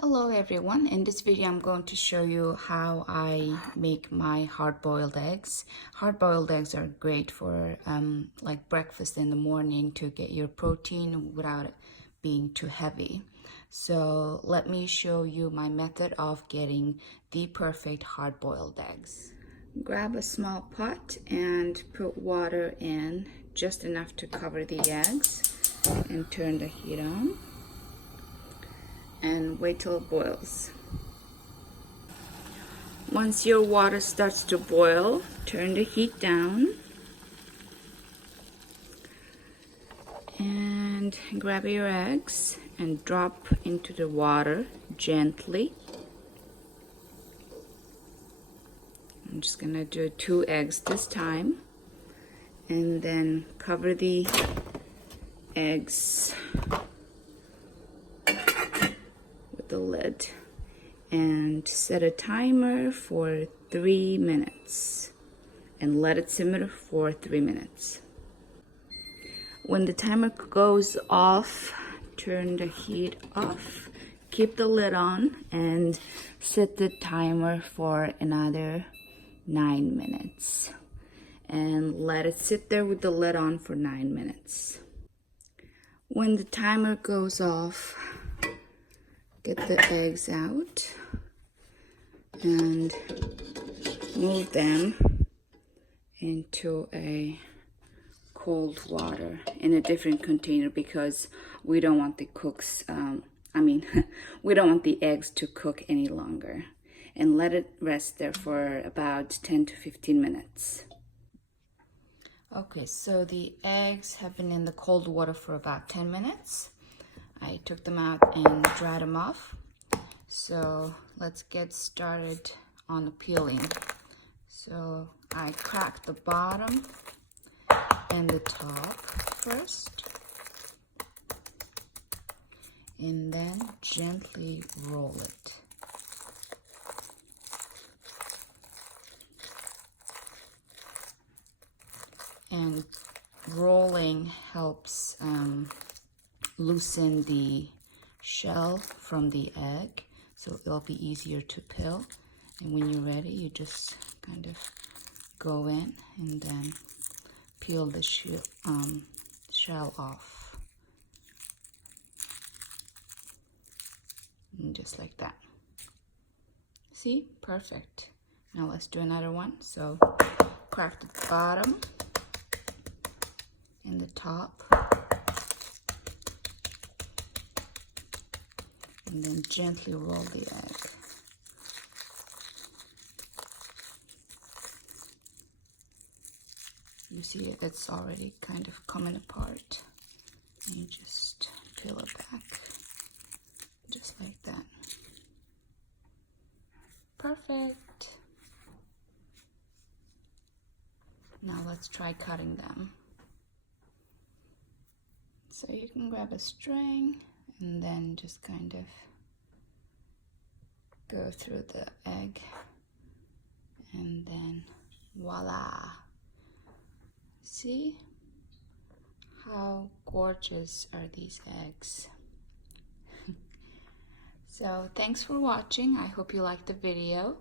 Hello everyone, in this video I'm going to show you how I make my hard-boiled eggs. Hard-boiled eggs are great for like breakfast in the morning to get your protein without it being too heavy. So let me show you my method of getting the perfect hard-boiled eggs. Grab a small pot and put water in, just enough to cover the eggs, and turn the heat on. And wait till it boils. Once your water starts to boil, turn the heat down and grab your eggs and drop into the water gently. I'm just gonna do 2 eggs this time, and then cover the eggs the lid and set a timer for 3 minutes and let it simmer for 3 minutes. When the timer goes off, turn the heat off, keep the lid on, and set the timer for another 9 minutes and let it sit there with the lid on for 9 minutes. When the timer goes off, get the eggs out and move them into a cold water in a different container, because we don't want the we don't want the eggs to cook any longer, and let it rest there for about 10 to 15 minutes. Okay, so the eggs have been in the cold water for about 10 minutes. I took them out and dried them off. So let's get started on the peeling. So I cracked the bottom and the top first, and then gently roll it. And rolling helps loosen the shell from the egg, so it'll be easier to peel. And when you're ready, you just kind of go in and then peel the shell off, and just like that. See? Perfect. Now let's do another one. So crack the bottom and the top, and then gently roll the egg. You see it's already kind of coming apart. And you just peel it back, just like that. Perfect. Now let's try cutting them. So you can grab a string and then just kind of go through the egg, and then voila. See how gorgeous are these eggs? So thanks for watching. I hope you liked the video.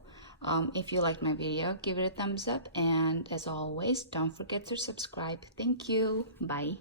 If you liked my video, give it a thumbs up, and as always, don't forget to subscribe. Thank you. Bye.